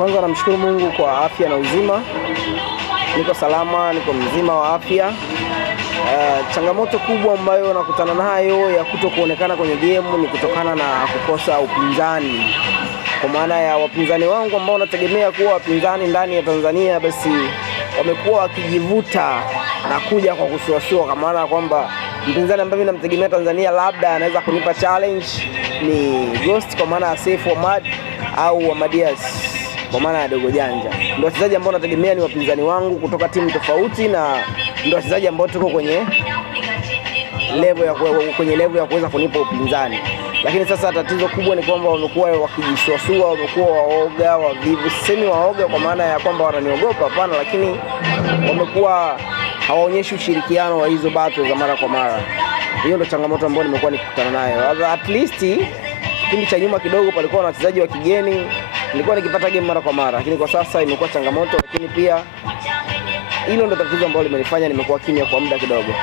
Kwanza namshukuru Mungu kwa afya na uzima. Niko salama, niko mzima wa afya. Changamoto kubwa ambayo nakutana nayo ya kutokuonekana kwenye game ni kutokana na kukosa upinzani. Kwa maana ya wapinzani wangu ambao nategemea kuwa wapinzani ndani ya Tanzania, basi wamekuwa wakijivuta na kuja kwa kusuasua, kwa maana kwamba mpinzani ambaye namtegemea Tanzania labda anaweza kunipa challenge ni Ghost, kwa maana ya Seif Ahmad au Ahmadias kwa maana ya Dogo Janja. Ndio wachezaji ambao nategemea ni wapinzani wangu kutoka timu tofauti, na ndio wachezaji ambao tuko kwenye level ya kuweza kunipa upinzani. Lakini sasa tatizo kubwa ni kwamba wamekuwa wakijisuasua, wamekuwa waoga, wavivu. Sisemi waoga kwa maana ya kwamba wananiogopa, hapana, lakini wamekuwa hawaonyeshi ushirikiano wa hizo battle za mara kwa mara. Hiyo ndio changamoto ambayo nimekuwa nikikutana nayo. At least kipindi cha nyuma kidogo palikuwa na wachezaji wa kigeni, nilikuwa nikipata game mara kwa mara, lakini kwa sasa imekuwa changamoto. Lakini pia hilo ndio tatizo ambalo limenifanya nimekuwa kimya kwa muda kidogo.